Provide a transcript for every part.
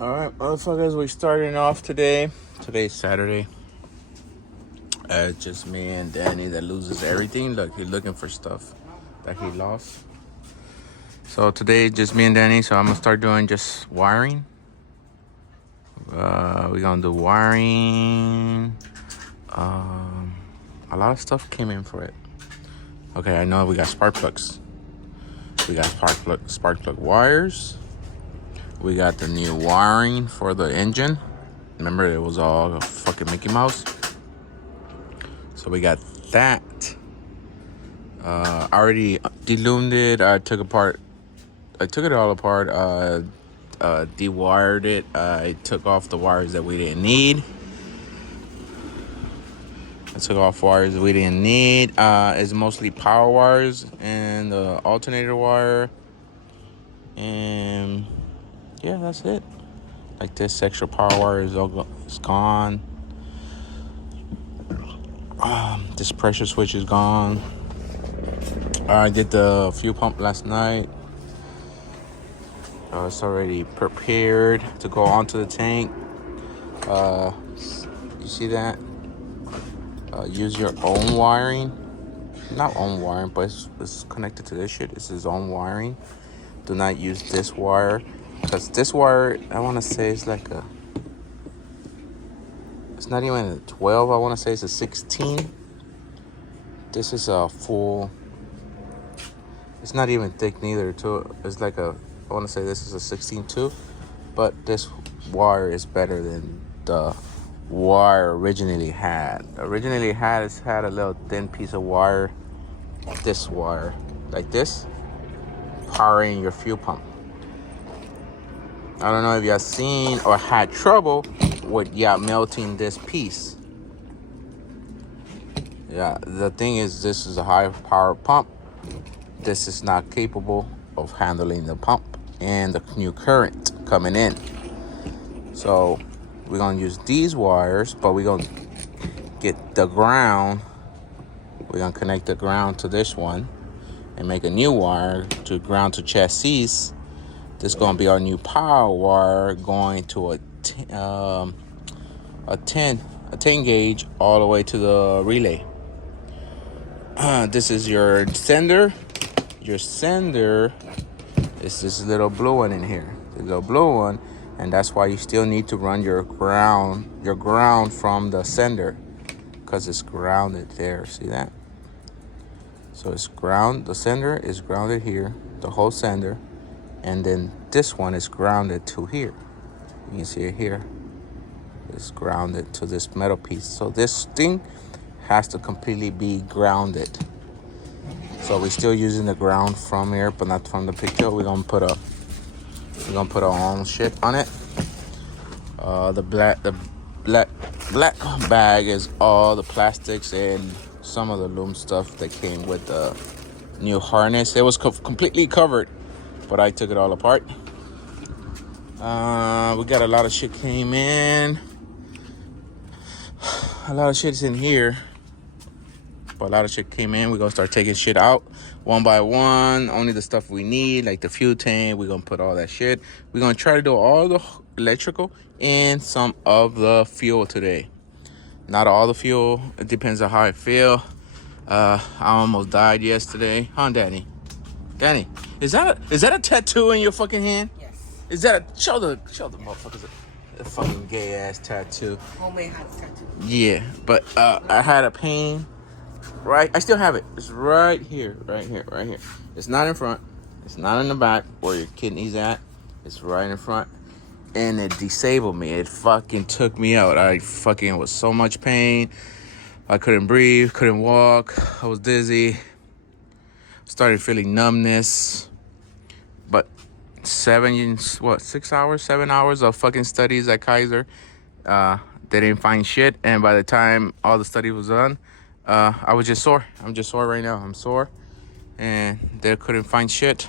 Alright, motherfuckers, we're starting off today. Today's Saturday. It's just me and Danny that loses everything. Look, he's looking for stuff that he lost. So today, just me and Danny. So I'm gonna start doing just wiring. We're gonna do wiring. A lot of stuff came in for it. Okay, I know we got spark plugs. We got spark plug wires. We got the new wiring for the engine. Remember, it was all a fucking Mickey Mouse. So we got that. I already deloomed it. I took it all apart. Dewired it. I took off the wires that we didn't need. It's mostly power wires and the alternator wire. And yeah, that's it. Like this extra power wire is gone. This pressure switch is gone. I did the fuel pump last night. It's already prepared to go onto the tank. You see that? Use your own wiring. Not own wiring, but it's connected to this shit. It's his own wiring. Do not use this wire. Because this wire, I want to say it's like it's not even a 12. I want to say it's a 16. This is a full. It's not even thick neither, too. It's like I want to say this is a 16 too. But this wire is better than the wire originally had. It's had a little thin piece of wire. This wire, like this, powering your fuel pump. I don't know if y'all seen or had trouble with melting this piece. Yeah, the thing is, this is a high power pump. This is not capable of handling the pump and the new current coming in. So we're gonna use these wires, but we're gonna get the ground. We're gonna connect the ground to this one and make a new wire to ground to chassis. This is gonna be our new power wire going to a 10 gauge all the way to the relay. This is your sender. Your sender is this little blue one in here. The little blue one, and that's why you still need to run your ground from the sender, because it's grounded there. See that? So it's ground. The sender is grounded here, the whole sender, and then this one is grounded to here. You can see it here. It's grounded to this metal piece. So this thing has to completely be grounded. So we're still using the ground from here, but not from the picture. We're gonna put our own shit on it. The black bag is all the plastics and some of the loom stuff that came with the new harness. It was completely covered, but I took it all apart. We got a lot of shit came in. A lot of shit's in here. But a lot of shit came in. We're gonna start taking shit out one by one. Only the stuff we need, like the fuel tank. We're gonna put all that shit. We're gonna try to do all the electrical and some of the fuel today. Not all the fuel. It depends on how I feel. I almost died yesterday. Huh, Danny? Danny, is that a tattoo in your fucking hand? Yes. Is that a show the motherfuckers a fucking gay ass tattoo? Homemade hot tattoo. Yeah, but I had a pain. Right, I still have it. It's right here. It's not in front. It's not in the back where your kidney's at. It's right in front. And it disabled me. It fucking took me out. I fucking was so much pain. I couldn't breathe, couldn't walk. I was dizzy. Started feeling numbness. But 7 hours of fucking studies at Kaiser. They didn't find shit. And by the time all the study was done, I was just sore. I'm just sore right now. I'm sore. And they couldn't find shit.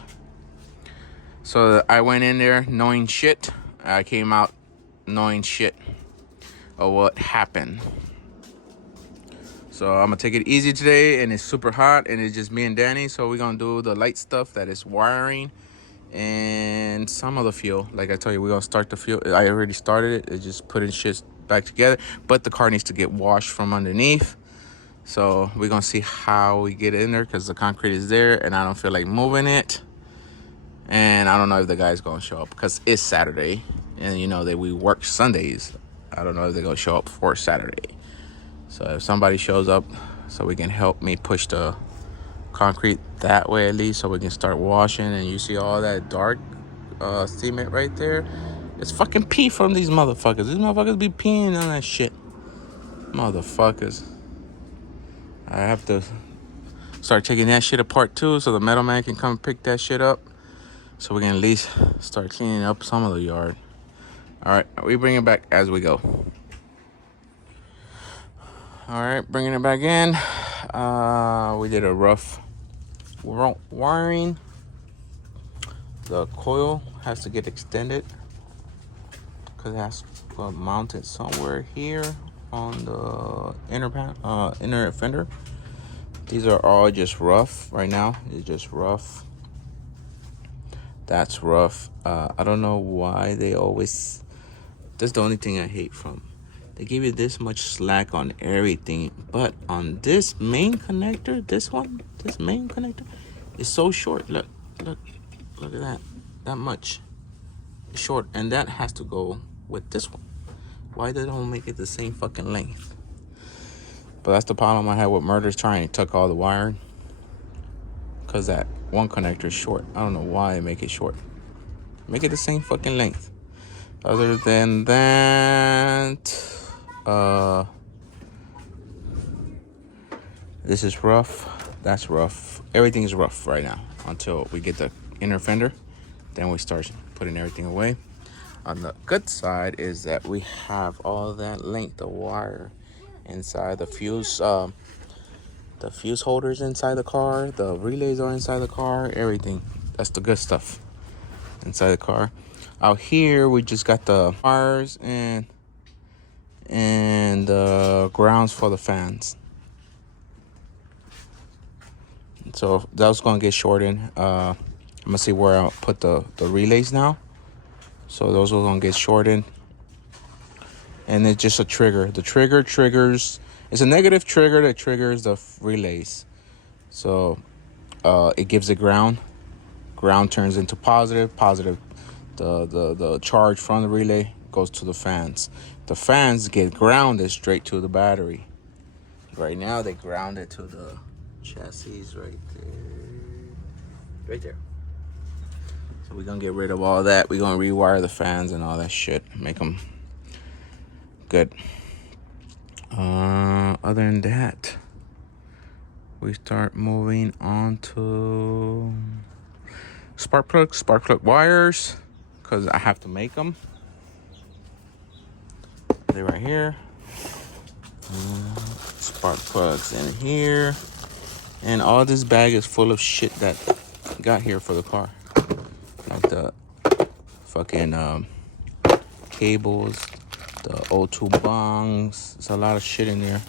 So I went in there knowing shit. I came out knowing shit of what happened. So I'm going to take it easy today. And it's super hot. And it's just me and Danny. So we're going to do the light stuff that is wiring and some of the fuel. Like I tell you, we're gonna start the fuel. I already started it. It's just putting shit back together, but the car needs to get washed from underneath. So we're gonna see how we get in there, because the concrete is there and I don't feel like moving it. And I don't know if the guy's gonna show up because it's Saturday, and you know that we work Sundays. I don't know if they're gonna show up for Saturday. So if somebody shows up, so we can help me push the concrete that way at least, so we can start washing. And you see all that dark cement right there? It's fucking pee from these motherfuckers. These motherfuckers be peeing on that shit. Motherfuckers. I have to start taking that shit apart too, so the metal man can come pick that shit up, so we can at least start cleaning up some of the yard. All right, we bring it back as we go. All right, bringing it back in. We did a rough wiring. The coil has to get extended because it has to mount it somewhere here on the inner fender. These are all just rough right now. It's just rough. That's rough. I don't know why they always... That's the only thing I hate from. They give you this much slack on everything, but on this main connector, this main connector is so short. Look at that. That much. It's short, and that has to go with this one. Why they don't make it the same fucking length? But that's the problem I had with Murder's Trying. It took all the wiring, because that one connector is short. I don't know why they make it short. Make it the same fucking length. Other than that, this is rough. That's rough. Everything's rough right now until we get the inner fender. Then we start putting everything away. On the good side is that we have all that length of wire inside the fuse holders inside the car. The relays are inside the car. Everything. That's the good stuff inside the car. Out here, we just got the wires and grounds for the fans. So that's gonna get shortened. I'm gonna see where I'll put the relays now. So those are gonna get shortened. And it's just a trigger. The trigger triggers. It's a negative trigger that triggers the relays. So it gives it ground. Ground turns into positive. Positive. The charge from the relay goes to the fans. The fans get grounded straight to the battery. Right now they ground it to the chassis right there. So we're gonna get rid of all that. We're gonna rewire the fans and all that shit, make them good. Other than that, we start moving on to spark plug wires, because I have to make them. They're right here. Spark plugs in here. And all this bag is full of shit that got here for the car. Like the fucking cables, the O2 bongs. There's a lot of shit in there.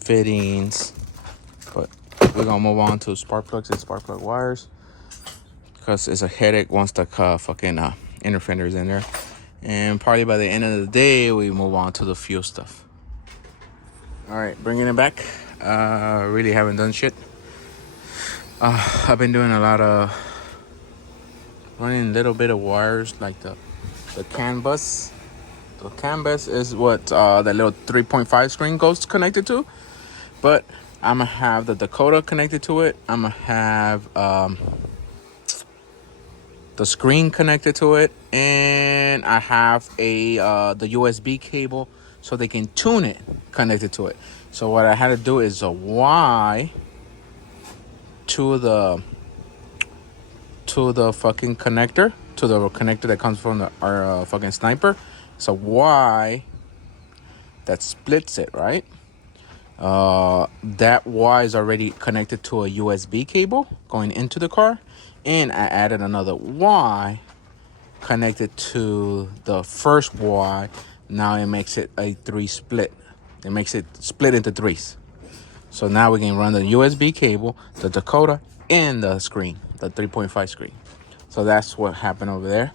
Fittings. But we're gonna move on to spark plugs and spark plug wires, because it's a headache once the fucking inner fender is in there. And probably by the end of the day, we move on to the fuel stuff. All right, bringing it back. Really haven't done shit. I've been doing a lot of running a little bit of wires, like the CAN bus. The CAN bus is what that little 3.5 screen goes connected to. But I'm gonna have the Dakota connected to it. I'm gonna have the screen connected to it, and I have the USB cable so they can tune it connected to it. So what I had to do is a Y to the fucking connector, to the connector that comes from our fucking Sniper. It's a Y that splits it, right? That Y is already connected to a USB cable going into the car, and I added another Y connected to the first Y. Now it makes it a 3 split. It makes it split into 3s. So now we can run the USB cable, the Dakota, and the screen, the 3.5 screen. So that's what happened over there.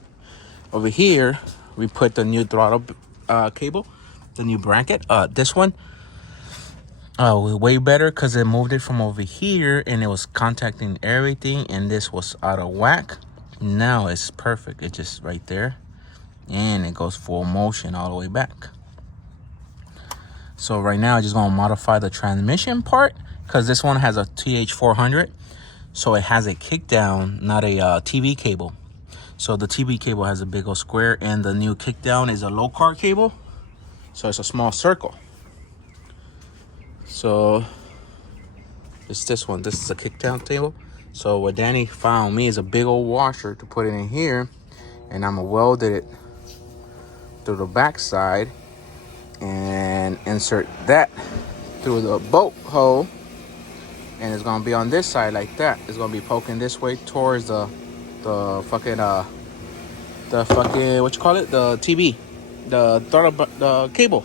Over here, we put the new throttle cable, the new bracket. This one, way better because it moved it from over here and it was contacting everything, and this was out of whack. Now it's perfect. It's just right there, and it goes full motion all the way back. So right now, I'm just gonna modify the transmission part because this one has a TH400, so it has a kickdown, not a TV cable. So the TV cable has a big old square, and the new kickdown is a low car cable, so it's a small circle. So it's this one. This is a kickdown cable. So what Danny found me is a big old washer to put it in here, and I'm gonna weld it through the back side and insert that through the bolt hole, and it's gonna be on this side like that. It's gonna be poking this way towards the fucking what you call it, the TV, the throttle, the cable.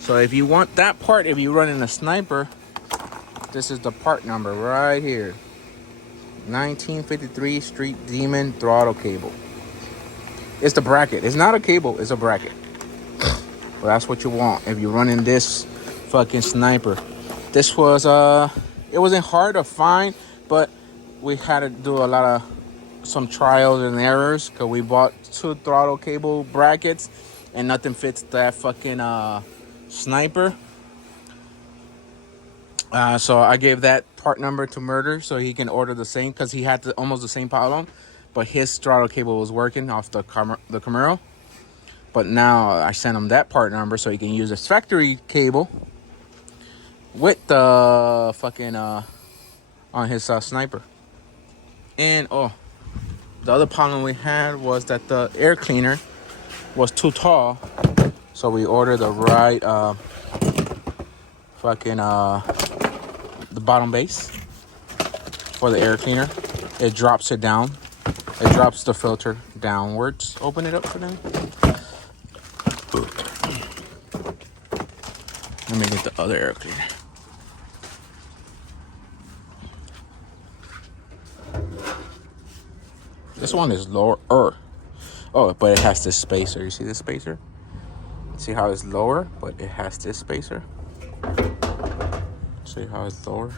So if you want that part, if you run in a Sniper, this is the part number right here. 1953 Street Demon throttle cable. It's the bracket. It's not a cable, it's a bracket. But that's what you want if you're running this fucking Sniper. This was it wasn't hard to find, but we had to do a lot of some trials and errors because we bought 2 throttle cable brackets and nothing fits that fucking Sniper. So I gave that part number to Murder so he can order the same, because he had almost the same problem, but his throttle cable was working off the Camaro. But now I sent him that part number so he can use his factory cable with the fucking on his Sniper. And the other problem we had was that the air cleaner was too tall, so we ordered the right the bottom base for the air cleaner. It drops it down. It drops the filter downwards. Open it up for them. Let me get the other air cleaner. This one is lower. Oh, but it has this spacer. You see this spacer? See how it's lower, but it has this spacer. See how it's lower?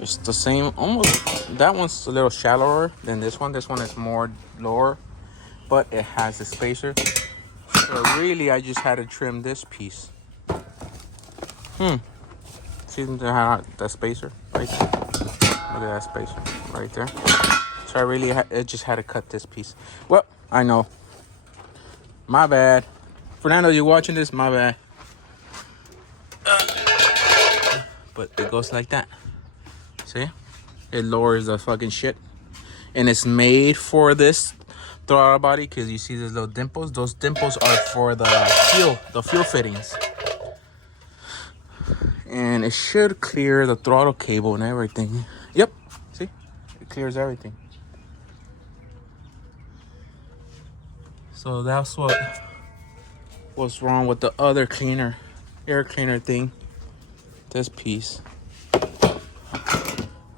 It's the same, almost. That one's a little shallower than this one. This one is more lower, but it has a spacer. So really, I just had to trim this piece. See the spacer right there? Look at that spacer right there. So I just had to cut this piece. Well, I know. My bad. Fernando, you watching this? My bad. But it goes like that. See? It lowers the fucking shit. And it's made for this throttle body, because you see these little dimples? Those dimples are for the fuel fittings. And it should clear the throttle cable and everything. Yep. See? It clears everything. So that's what's wrong with the other cleaner, air cleaner thing. This piece.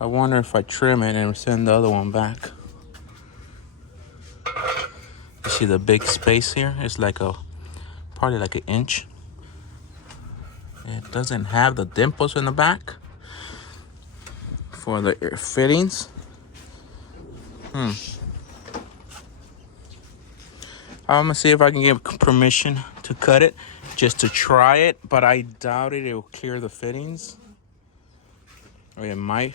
I wonder if I trim it and send the other one back. You see the big space here? It's like probably like an inch. It doesn't have the dimples in the back for the fittings. I'm gonna see if I can get permission to cut it, just to try it, but I doubt it will clear the fittings. Or it might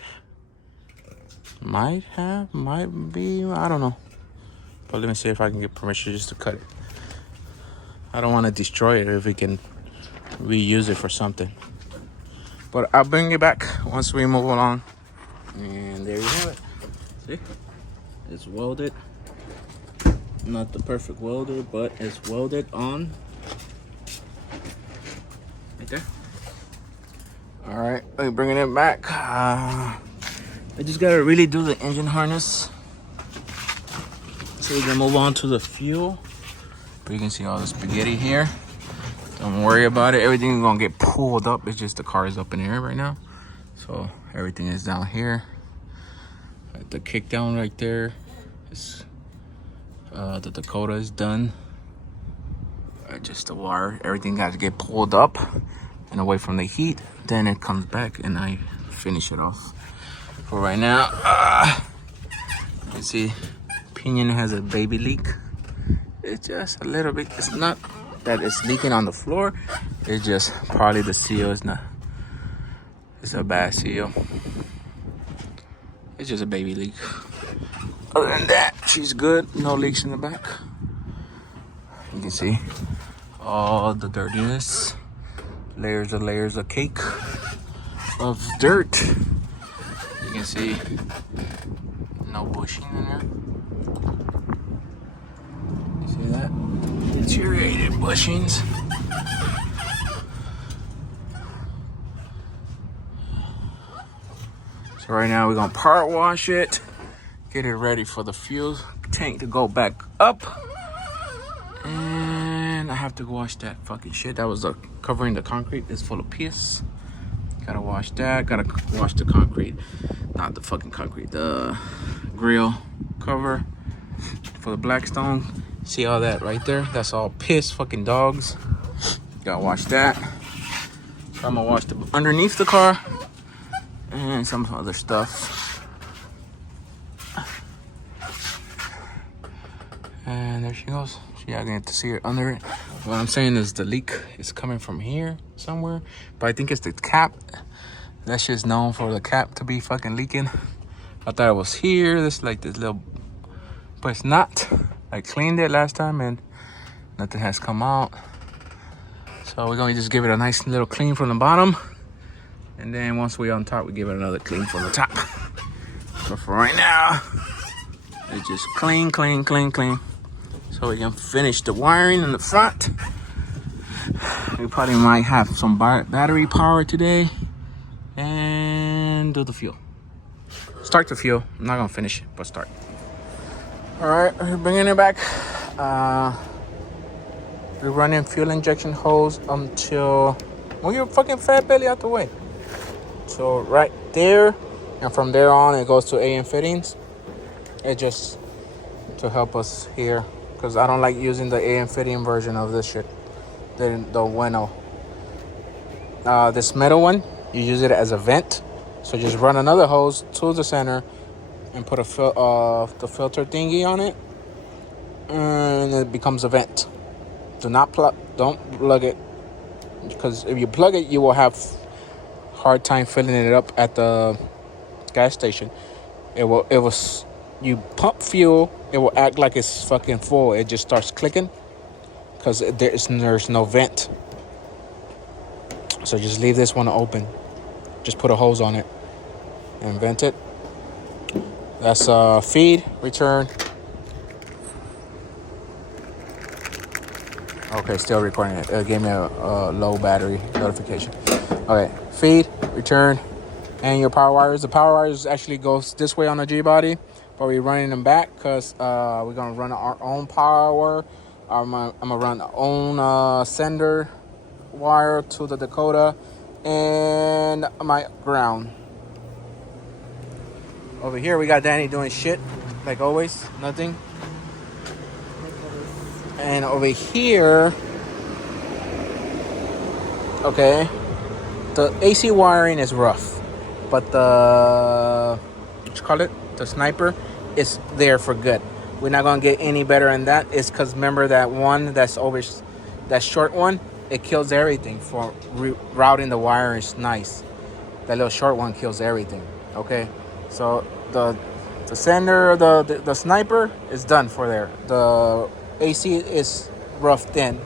be, I don't know. But let me see if I can get permission just to cut it. I don't want to destroy it if we can reuse it for something. But I'll bring it back once we move along. And there you have it. See? It's welded. Not the perfect welder, but it's welded on. Right there. Alright, let me bring it back. I just gotta really do the engine harness so we can move on to the fuel. But you can see all the spaghetti here. Don't worry about it. Everything's gonna get pulled up. It's just the car is up in the air right now. So Everything is down here. The kick down right there is the Dakota is done. Just the wire. Everything got to get pulled up and away from the heat. Then it comes back and I finish it off. For right now, you can see pinion has a baby leak. It's just a little bit. It's not that it's leaking on the floor. It's just probably the seal is not. It's a bad seal. It's just a baby leak. Other than that, she's good. No leaks in the back. You can see all the dirtiness. Layers of cake of dirt. You can see no bushing in there. You see that? Deteriorated bushings. So right now we're gonna part wash it, get it ready for the fuel tank to go back up. And I have to wash that fucking shit. That was covering the concrete. It's full of piss. Gotta wash that. Gotta wash the concrete. Not the fucking concrete. The grill cover for the Blackstone. See all that right there? That's all piss. Fucking dogs. Gotta wash that. So I'm gonna wash the underneath the car and some other stuff. And there she goes. Yeah, I get to see her under it. What I'm saying is the leak is coming from here somewhere, but I think it's the cap. That shit's known for the cap to be fucking leaking. I thought it was here. This like this little, but it's not. I cleaned it last time and nothing has come out. So we're gonna just give it a nice little clean from the bottom, and then once we're on top, we give it another clean from the top. But for right now, it's just clean. So we can finish the wiring in the front. We probably might have some battery power today and do the fuel. Start the fuel. I'm not gonna finish it, but start. All right, we're bringing it back. We're running fuel injection hose until move your fucking fat belly out the way. So right there, and from there on, it goes to AM fittings. It just to help us here. Because I don't like using the AM fitting version of this shit. The Bueno. This metal one, you use it as a vent. So just run another hose to the center and put the filter thingy on it. And it becomes a vent. Don't plug it. Because if you plug it, you will have hard time filling it up at the gas station. You pump fuel, it will act like it's fucking full. It just starts clicking because there's no vent. So just leave this one open. Just put a hose on it and vent it. That's feed, return. Okay, still recording it. It gave me a low battery notification. Okay, feed, return, and your power wires. The power wires actually goes this way on the G-body. But we're running them back because we're going to run our own power. I'm going to run our own sender wire to the Dakota and my ground. Over here, we got Danny doing shit, like always, nothing. And over here, okay, the AC wiring is rough. But what you call it? The sniper is there for good. We're not gonna get any better than that. It's because remember that one that's that short one, it kills everything. For routing the wire is nice. That little short one kills everything. Okay, so the sender, the sniper is done for there. The AC is roughed in.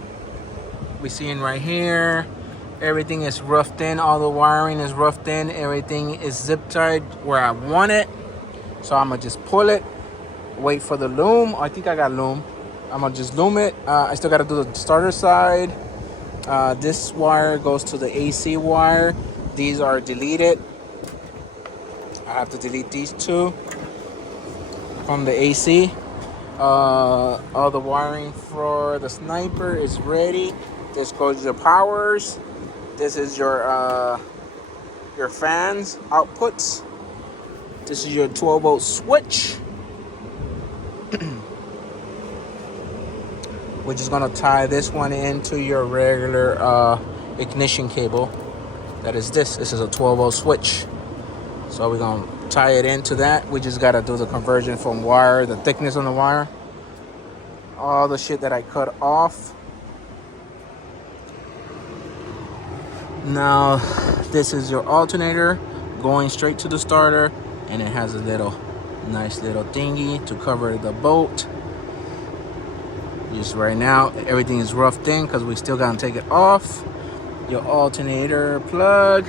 We seeing right here, everything is roughed in. All the wiring is roughed in. Everything is zip tied where I want it. So I'm gonna just pull it, wait for the loom. I think I got loom. I'm gonna just loom it. I still gotta do the starter side. This wire goes to the AC wire. These are deleted. I have to delete these two from the AC. All the wiring for the sniper is ready. This goes your powers. This is your your fans outputs. This is your 12-volt switch. We're just gonna tie this one into your regular ignition cable. That is this. This is a 12-volt switch. So we're gonna tie it into that. We just gotta do the conversion from wire, the thickness on the wire. All the shit that I cut off. Now, this is your alternator going straight to the starter, and it has a nice little thingy to cover the bolt. Just right now, everything is roughed in because we still gotta take it off. Your alternator plug.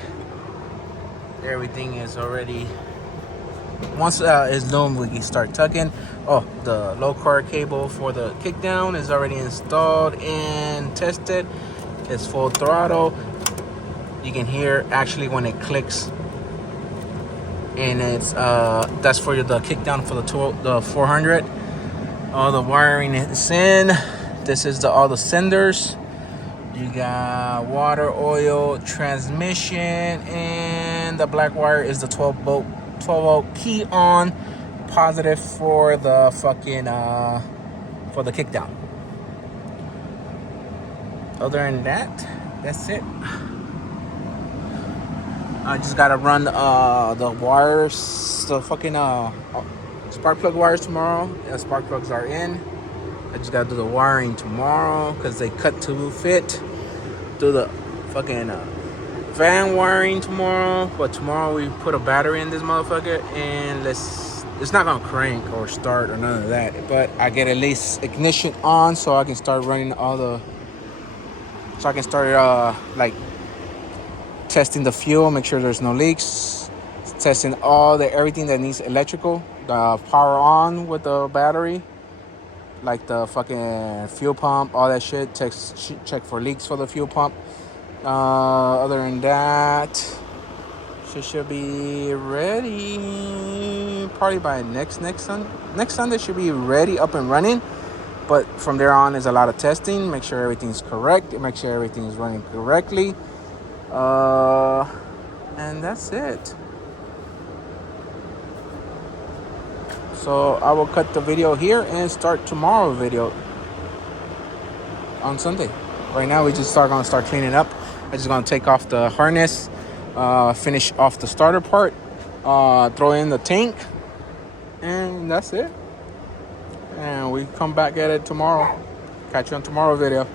Everything is already. Once it's done, we can start tucking. Oh, the low car cable for the kickdown is already installed and tested. It's full throttle. You can hear actually when it clicks, and it's that's for the kickdown for the 400. All the wiring is in. This is all the senders. You got water, oil, transmission, and the black wire is the 12-volt key on, positive for the fucking for the kickdown. Other than that, that's it. I just gotta run the wires, the fucking spark plug wires tomorrow. The spark plugs are in. I just gotta do the wiring tomorrow because they cut to fit. Do the fucking fan wiring tomorrow. But tomorrow we put a battery in this motherfucker, and it's not gonna crank or start or none of that. But I get at least ignition on so I can start running like testing the fuel, make sure there's no leaks, testing everything that needs electrical, the power on with the battery, like the fucking fuel pump, all that shit. Check for leaks for the fuel pump. Other than that, should be ready probably by next Sunday. Should be ready, up and running. But from there on is a lot of testing. Make sure everything's correct. Make sure everything is running correctly. And that's it. So I will cut the video here and start tomorrow's video on Sunday. Right now we just gonna start cleaning up. I'm just gonna take off the harness, finish off the starter part, throw in the tank, and that's it. And we come back at it tomorrow. Catch you on tomorrow's video.